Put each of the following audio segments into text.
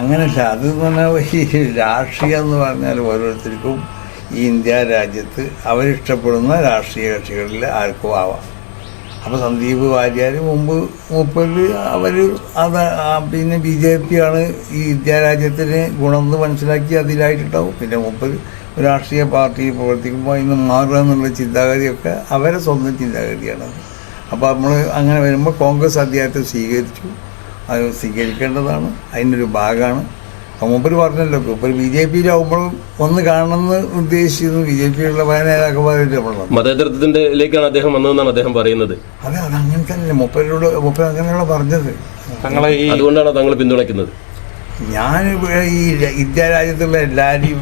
അങ്ങനല്ല അത് ഈ രാഷ്ട്രീയം എന്ന് പറഞ്ഞാൽ ഓരോരുത്തർക്കും ഈ ഇന്ത്യ രാജ്യത്ത് അവരിഷ്ടപ്പെടുന്ന രാഷ്ട്രീയ കക്ഷികളിൽ ആർക്കും ആവാം. അപ്പോൾ സന്ദീപ് വാര്യാർ മുമ്പ് മൂപ്പര് അവർ അത് പിന്നെ ബി ജെ പി ആണ് ഈ ഇന്ത്യ രാജ്യത്തിന് ഗുണം എന്ന് മനസ്സിലാക്കി അതിലായിട്ടുണ്ടാവും. പിന്നെ മുപ്പത് രാഷ്ട്രീയ പാർട്ടി പ്രവർത്തിക്കുമ്പോൾ ഇന്ന് മാറുക എന്നുള്ള ചിന്താഗതിയൊക്കെ അവരെ സ്വന്തം ചിന്താഗതിയാണ്. അപ്പോൾ നമ്മൾ അങ്ങനെ വരുമ്പോൾ കോൺഗ്രസ് അദ്ദേഹത്തെ സ്വീകരിച്ചു. അത് സ്വീകരിക്കേണ്ടതാണ്. അതിന്റെ ഒരു ഭാഗമാണ് മൂപ്പര് പറഞ്ഞല്ലോ ഇപ്പൊ ബി ജെ പിയിലാവുമ്പോഴും ഒന്ന് കാണണമെന്ന് ഉദ്ദേശിച്ചിരുന്നു. ബി ജെ പിയുള്ള നേതാക്കന്മാരായിട്ട് നമ്മൾ വന്നു. അദ്ദേഹം വന്നതെന്നാണ് അദ്ദേഹം പറയുന്നത്. അതെ അത് അങ്ങനെ തന്നെ മൂപ്പരോട് മൂപ്പർ അങ്ങനെയുള്ള പറഞ്ഞത്. തങ്ങളെ ഈ അതുകൊണ്ടാണ് താങ്കൾ പിന്തുണയ്ക്കുന്നത്. ഞാൻ ഈ ഇന്ത്യ രാജ്യത്തുള്ള എല്ലാവരും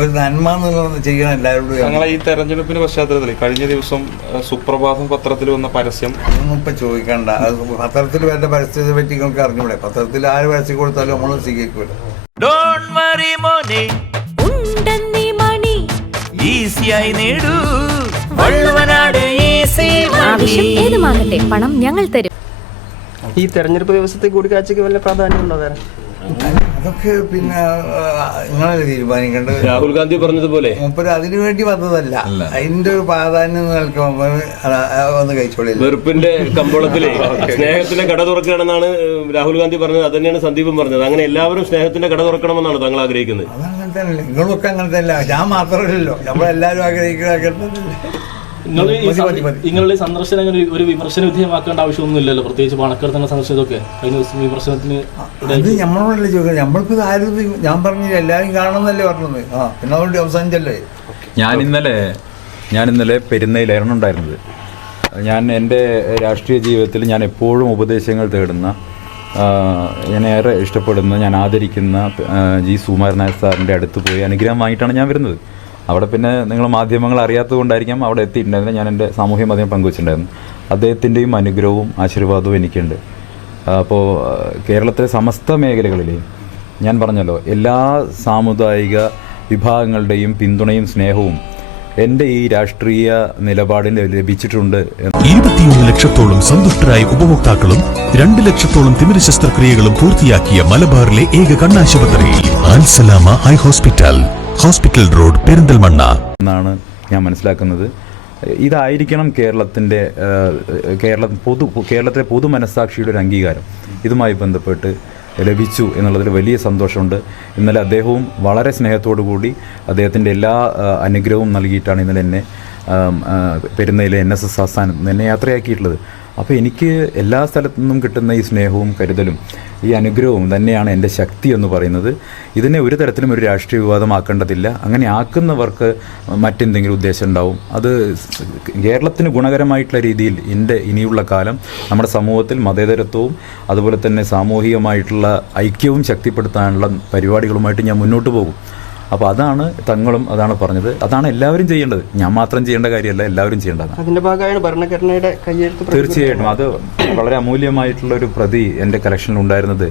ഒരു നന്മ എന്നുള്ളത് ചെയ്യണം എല്ലാവരോടും ഞങ്ങൾ ഈ തെരഞ്ഞെടുപ്പിന്റെ പശ്ചാത്തലത്തിൽ കഴിഞ്ഞ ദിവസം സുപ്രഭാതം പത്രത്തിൽ വന്ന പരസ്യം. അതൊന്നും ഇപ്പൊ ചോദിക്കണ്ട. അത് പത്രത്തിൽ വേണ്ട പരസ്യത്തെ പറ്റി നിങ്ങൾക്ക് അറിഞ്ഞൂടെ. പത്രത്തിൽ ആര് പരസ്യം കൊടുത്താലും നമ്മൾ സ്വീകരിക്കൂല. ഡോണ്ട് വറി മോനെ. ഉണ്ടെന്നീ മണി. ഈസിയായി നേടൂ. ഏതുമാകട്ടെ പണം ഞങ്ങൾ തരും. ഈ തെരഞ്ഞെടുപ്പ് ദിവസത്തെ കൂടിക്കാഴ്ചക്ക് വല്ല പ്രാധാന്യമുണ്ടോ വേറെ? അതൊക്കെ പിന്നെ നിങ്ങളെ തീരുമാനിക്കേണ്ടത്? രാഹുൽ ഗാന്ധി പറഞ്ഞതുപോലെ. മൂപ്പര് അതിനു വേണ്ടി വന്നതല്ല അതിന്റെ ഒരു പ്രാധാന്യം നൽകുമ്പോൾ ഒന്ന് കഴിച്ചോളില്ല. വെറുപ്പിന്റെ കമ്പോളത്തിലെ സ്നേഹത്തിന്റെ കട തുറക്കണമെന്നാണ് രാഹുൽ ഗാന്ധി പറഞ്ഞത്. അത് തന്നെയാണ് സന്ദീപും പറഞ്ഞത്. അങ്ങനെ എല്ലാവരും സ്നേഹത്തിന്റെ കട തുറക്കണമെന്നാണ് താങ്കൾ ആഗ്രഹിക്കുന്നത്. അതങ്ങനെ തന്നെയല്ലേ. നിങ്ങളൊക്കെ അങ്ങനെ തന്നെ ഞാൻ മാത്രമല്ലല്ലോ. നമ്മളെല്ലാവരും ആഗ്രഹിക്കുന്ന നിങ്ങളുടെ സന്ദർശനം അങ്ങനെ ഒരു വിമർശന വിധേയമാക്കേണ്ട ആവശ്യമൊന്നുമില്ലല്ലോ. പ്രത്യേകിച്ച് പണക്കാർ തന്നെ സന്ദർശനമൊക്കെ കഴിഞ്ഞ ദിവസം വിമർശനത്തിന് അത് നമ്മളോടല്ലേ ചോദിക്കുന്നത് നമ്മൾക്ക് ആരും ഞാൻ പറഞ്ഞില്ല. എല്ലാവരും കാണണമെന്നല്ലേ പറഞ്ഞത്. ആ പിന്നെ അതുകൊണ്ട് അവസാനിച്ചല്ലേ? ഞാൻ ഇന്നലെ ഞാൻ ഇന്നലെ പെരുന്നയിലായിരുന്നു ഉണ്ടായിരുന്നത്. ഞാൻ എന്റെ രാഷ്ട്രീയ ജീവിതത്തിൽ ഞാൻ എപ്പോഴും ഉപദേശങ്ങൾ തേടുന്ന ഞാൻ ഏറെ ഇഷ്ടപ്പെടുന്ന ഞാൻ ആദരിക്കുന്ന ജി സുമാരനായ സാറിന്റെ അടുത്ത് പോയി അനുഗ്രഹം വാങ്ങിയിട്ടാണ് ഞാൻ വരുന്നത്. അവിടെ പിന്നെ നിങ്ങൾ മാധ്യമങ്ങൾ അറിയാത്തത് കൊണ്ടായിരിക്കാം അവിടെ എത്തിയിട്ടുണ്ടായിരുന്നത്. ഞാൻ എന്റെ സാമൂഹ്യ മാധ്യമം പങ്കുവച്ചിട്ടുണ്ടായിരുന്നു. അദ്ദേഹത്തിന്റെയും അനുഗ്രഹവും ആശീർവാദവും എനിക്കുണ്ട്. അപ്പോൾ കേരളത്തിലെ സമസ്ത മേഖലകളിലെയും ഞാൻ പറഞ്ഞല്ലോ എല്ലാ സാമുദായിക വിഭാഗങ്ങളുടെയും പിന്തുണയും സ്നേഹവും എന്റെ ഈ രാഷ്ട്രീയ നിലപാടിന് ലഭിച്ചിട്ടുണ്ട് ഇരുപത്തിയൊന്ന് ലക്ഷത്തോളം സന്തുഷ്ടരായ ഉപഭോക്താക്കളും രണ്ട് ലക്ഷത്തോളം തിമിര ശസ്ത്രക്രിയകളും പൂർത്തിയാക്കിയ മലബാറിലെ ഏക കണ്ണാശുപത്രി ഹോസ്പിറ്റൽ. Hospital road Perinthalmanna. എന്നാണ് ഞാൻ മനസ്സിലാക്കുന്നത്. ഇതായിരിക്കണം കേരളത്തിന്റെ കേരള പൊതു കേരളത്തിലെ പൊതു മനസ്സാക്ഷിയുടെ ഒരു അംഗീകാരം. ഇതുമായി ബന്ധപ്പെട്ട് ലഭിച്ചു എന്നുള്ളതിൽ വലിയ സന്തോഷമുണ്ട്. ഇന്നലെ അദ്ദേഹവും വളരെ സ്നേഹത്തോടു കൂടി അദ്ദേഹത്തിന്റെ എല്ലാ അനുഗ്രഹവും നൽകിയിട്ടാണ് ഇന്നലെ എന്നെ പെരുന്നയിലെ എൻ എസ് എസ് ആസ്ഥാനം എന്നെ യാത്രയാക്കിയിട്ടുള്ളത്. അപ്പോൾ എനിക്ക് എല്ലാ സ്ഥലത്തു നിന്നും കിട്ടുന്ന ഈ സ്നേഹവും കരുതലും ഈ അനുഗ്രഹവും തന്നെയാണ് എന്റെ ശക്തി എന്ന് പറയുന്നത്. ഇതിനെ ഒരു തരത്തിലും ഒരു രാഷ്ട്രീയ വിവാദമാക്കേണ്ടതില്ല. അങ്ങനെ ആക്കുന്നവർക്ക് മറ്റെന്തെങ്കിലും ഉദ്ദേശം ഉണ്ടാവും. അത് കേരളത്തിന് ഗുണകരമായിട്ടുള്ള രീതിയിൽ എന്റെ ഇനിയുള്ള കാലം നമ്മുടെ സമൂഹത്തിൽ മതേതരത്വവും അതുപോലെ തന്നെ സാമൂഹികമായിട്ടുള്ള ഐക്യവും ശക്തിപ്പെടുത്താനുള്ള പരിപാടികളുമായിട്ട് ഞാൻ മുന്നോട്ട് പോകും. അപ്പോൾ അതാണ് തങ്ങളും അതാണ് പറഞ്ഞത്. അതാണ് എല്ലാവരും ചെയ്യേണ്ടത്. ഞാൻ മാത്രം ചെയ്യേണ്ട കാര്യമല്ല എല്ലാവരും ചെയ്യേണ്ടതാണ്. അതിന്റെ ഭാഗമാണ് ഭരണഘടനയുടെ കയ്യെഴുത്ത് തീർച്ചയായിട്ടും. അത് വളരെ അമൂല്യമായിട്ടുള്ള ഒരു പ്രതി എന്റെ കളക്ഷനിൽ ഉണ്ടായിരുന്നത്.